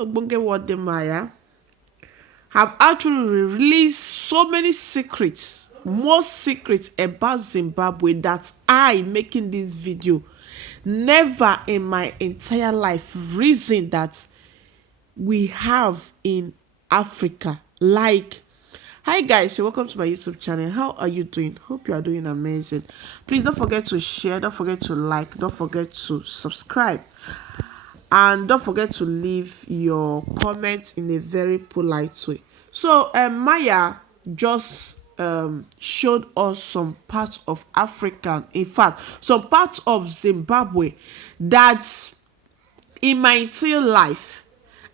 Ogbonge Wode Maya have actually released so many secrets, more secrets about Zimbabwe that I, making this video, never in my entire life reason that we have in Africa. Like, hi guys, so welcome to my YouTube channel. How are you doing? Hope you are doing amazing. Please don't forget to share, don't forget to like, don't forget to subscribe, and don't forget to leave your comments in a very polite way. So Maya just showed us some parts of Africa, in fact some parts of Zimbabwe, that in my entire life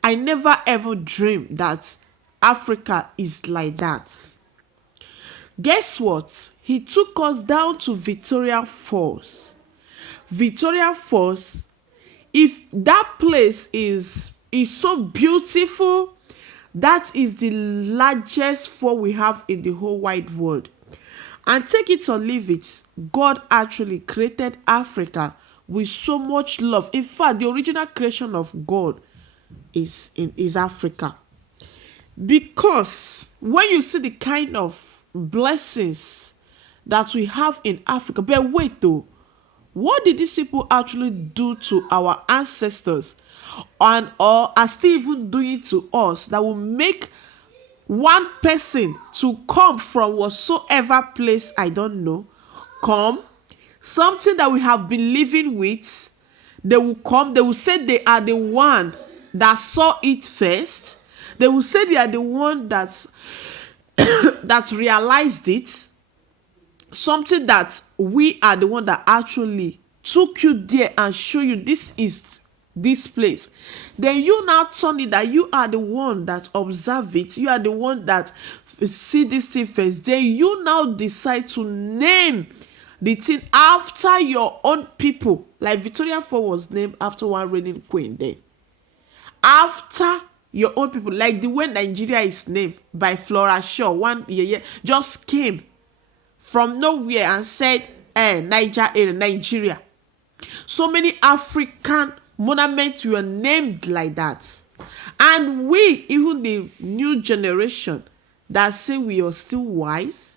I never ever dreamed that Africa is like that. Guess what? He took us down to Victoria Falls. Victoria Falls, if that place is so beautiful, that is the largest fall we have in the whole wide world. And take it or leave it, God actually created Africa with so much love. In fact, the original creation of God is Africa. Because when you see the kind of blessings that we have in Africa, but wait though, what did these people actually do to our ancestors, and or are still even doing to us, that will make one person to come from whatsoever place, I don't know, come, something that we have been living with, they will come, they will say they are the one that saw it first, they will say they are the one that that realized it, something that we are the one that actually took you there and show you this is this place. Then you now turn it that you are the one that observe it, you are the one that see this thing first, then you now decide to name the thing after your own people. Like Victoria Falls was named after one reigning queen there, after your own people, like the way Nigeria is named by Flora Shaw. One just came from nowhere and said, Nigeria. So many African monuments were named like that. And we, even the new generation that say we are still wise,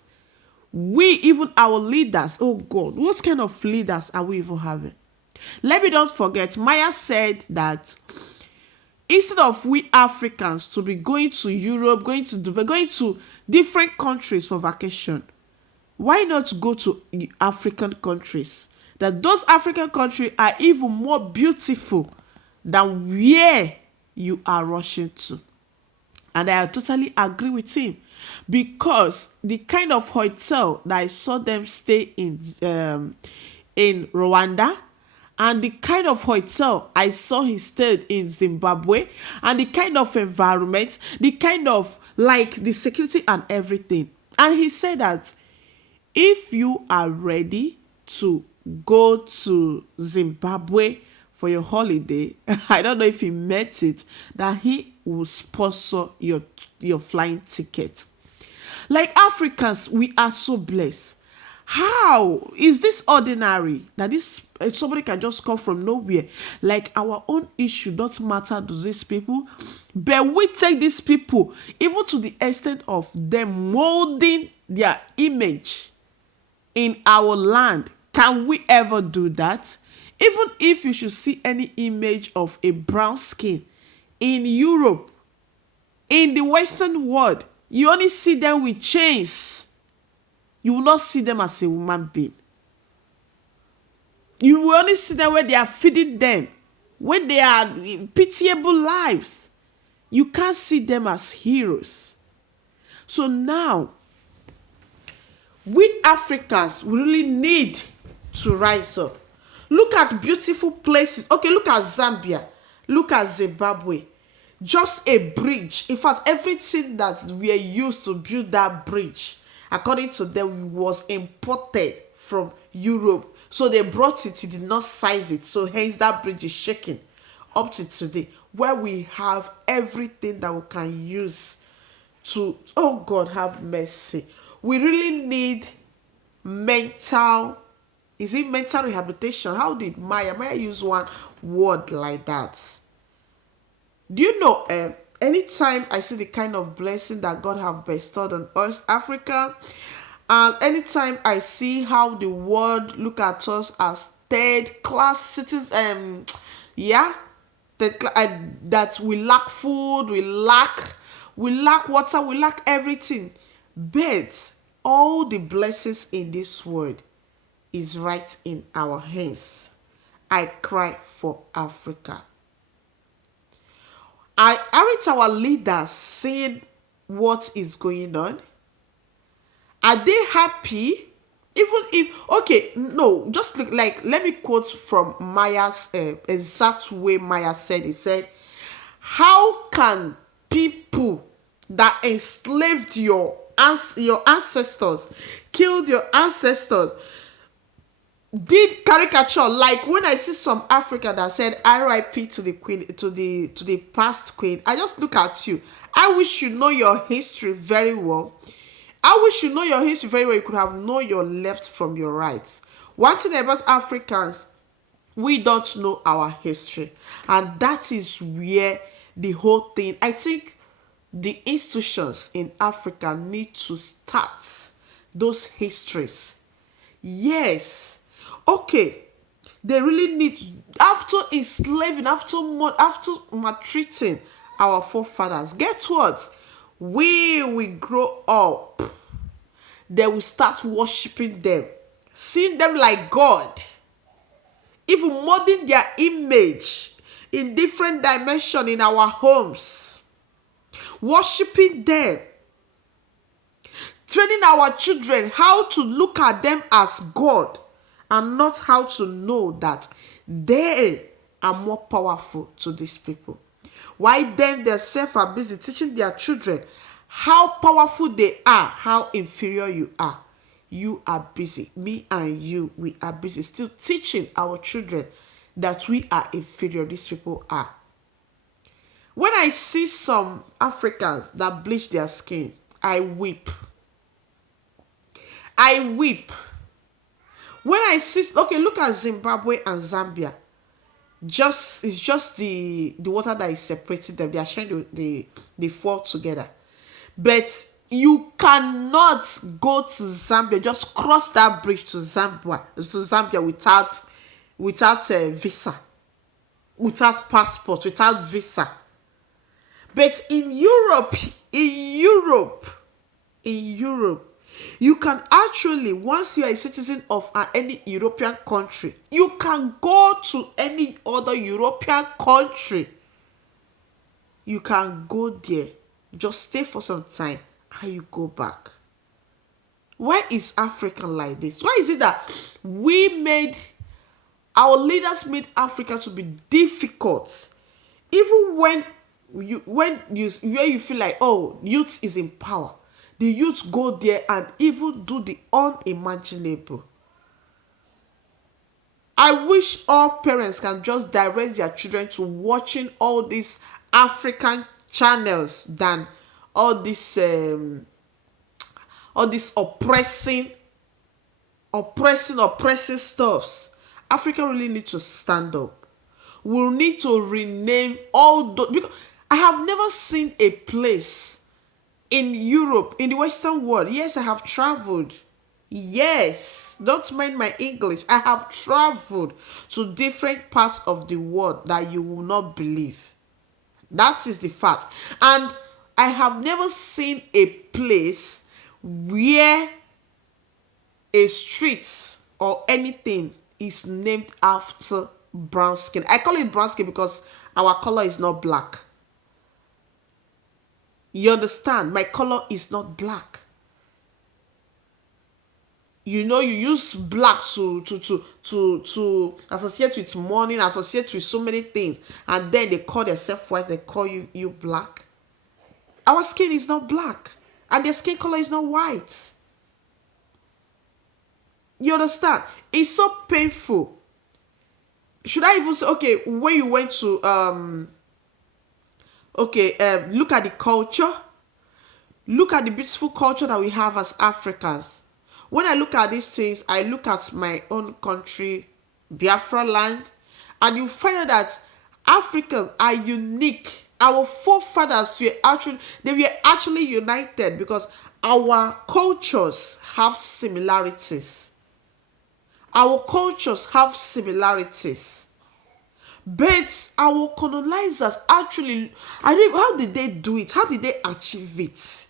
we, even our leaders, oh God, what kind of leaders are we even having? Let me not forget, Maya said that instead of we Africans to be going to Europe, going to Dubai, going to different countries for vacation, why not go to African countries? That those African countries are even more beautiful than where you are rushing to. And I totally agree with him, because the kind of hotel that I saw them stay in Rwanda, and the kind of hotel I saw he stayed in Zimbabwe, and the kind of environment, the kind of like the security and everything. And he said that if you are ready to go to Zimbabwe for your holiday, I don't know if he meant it, that he will sponsor your flying ticket. Like Africans, we are so blessed. How is this ordinary that this somebody can just come from nowhere? Like our own issue don't matter to these people, but we take these people even to the extent of them molding their image in our land. Can we ever do that? Even if you should see any image of a brown skin in Europe, in the Western world, you only see them with chains. You will not see them as a human being. You will only see them when they are feeding them, when they are in pitiable lives. You can't see them as heroes. So now, we Africans, we really need to rise up. Look at beautiful places. Okay, look at Zambia. Look at Zimbabwe. Just a bridge. In fact, everything that we are used to build that bridge, according to them, was imported from Europe. So they brought it, did not size it. So hence that bridge is shaking up to today, where we have everything that we can use to, oh God, have mercy. We really need mental rehabilitation? How did Maya use one word like that? Do you know, anytime I see the kind of blessing that God have bestowed on us, Africa, and anytime I see how the world look at us as third class citizens, yeah, that we lack food, we lack water, we lack everything. But all the blessings in this world is right in our hands. I cry for Africa. Aren't our leaders seeing what is going on? Are they happy? Even if, okay, no, just look, like, let me quote from Maya's exact way Maya said. He said, how can people that enslaved your ancestors, killed your ancestors, did caricature, like when I see some African that said RIP to the queen, to the past queen, I just look at you. I wish you know your history very well. I wish you know your history very well. You could have known your left from your right. One thing about Africans, we don't know our history, and that is where the whole thing, I think the institutions in Africa need to start those histories. Yes. Okay, they really need, after enslaving, after maltreating our forefathers, guess what? We will grow up. They will start worshiping them, seeing them like God, even molding their image in different dimensions in our homes, worshiping them, training our children how to look at them as God, and not how to know that they are more powerful to these people. Why them themselves are busy teaching their children how powerful they are, how inferior you are. You are busy. Me and you, we are busy still teaching our children that we are inferior. These people are. When I see some Africans that bleach their skin, I weep. I weep. When I see, okay, look at Zimbabwe and Zambia. It's just the water that is separating them. They are sharing the fall together. But you cannot go to Zambia, just cross that bridge to Zambia without a visa, without passport, without visa. But in Europe, you can actually, once you are a citizen of any European country, you can go to any other European country. You can go there, just stay for some time, and you go back. Why is Africa like this? Why is it that our leaders made Africa to be difficult? Even where you feel like, oh, youth is in power, the youth go there and even do the unimaginable. I wish all parents can just direct their children to watching all these African channels than all this oppressing stuffs. Africa really needs to stand up. We'll need to rename all those, because I have never seen a place in Europe, in the Western world. Yes, I have traveled. Yes, don't mind my English. I have traveled to different parts of the world that you will not believe. That is the fact. And I have never seen a place where a street or anything is named after brown skin. I call it brown skin because our color is not black. You understand? My color is not black. You know, you use black to associate with mourning, associate with so many things, and then they call themselves white, they call you black. Our skin is not black, and their skin color is not white. You understand? It's so painful. Should I even say, okay, when you went to look at the culture, look at the beautiful culture that we have as Africans. When I look at these things, I look at my own country, Biafra land, and you find out that Africans are unique Our forefathers were actually united because our cultures have similarities. Our cultures have similarities. But our colonizers actually, how did they do it? How did they achieve it?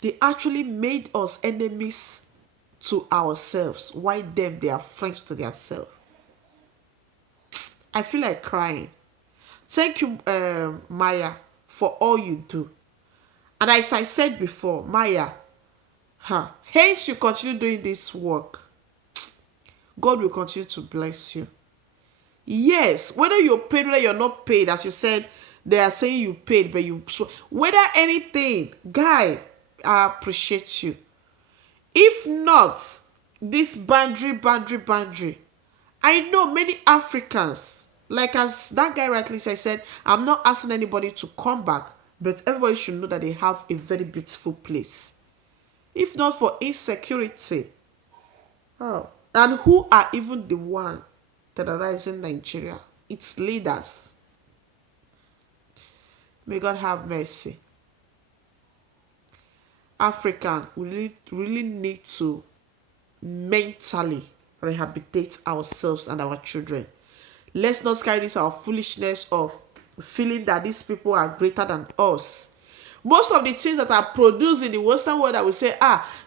They actually made us enemies to ourselves. Why them? They are friends to themselves. I feel like crying. Thank you, Maya, for all you do. And as I said before, Maya, hence you continue doing this work. God will continue to bless you. Yes, whether you're paid, whether you're not paid, as you said, they are saying you paid, but whether anything, guy, I appreciate you. If not, this boundary. I know many Africans, like as that guy rightly said, I'm not asking anybody to come back, but everybody should know that they have a very beautiful place. If not for insecurity, and who are even the one terrorizing Nigeria? Its leaders. May God have mercy. African, we really need to mentally rehabilitate ourselves and our children. Let's not carry this our foolishness of feeling that these people are greater than us. Most of the things that are produced in the Western world, I would say,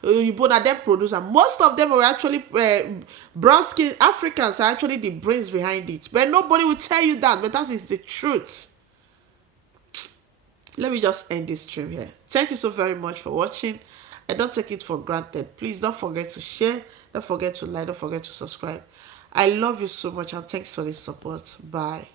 you both are them producer. Most of them are actually brown skin Africans are actually the brains behind it. But nobody will tell you that. But that is the truth. Let me just end this stream here. Thank you so very much for watching. I don't take it for granted. Please don't forget to share. Don't forget to like. Don't forget to subscribe. I love you so much, and thanks for the support. Bye.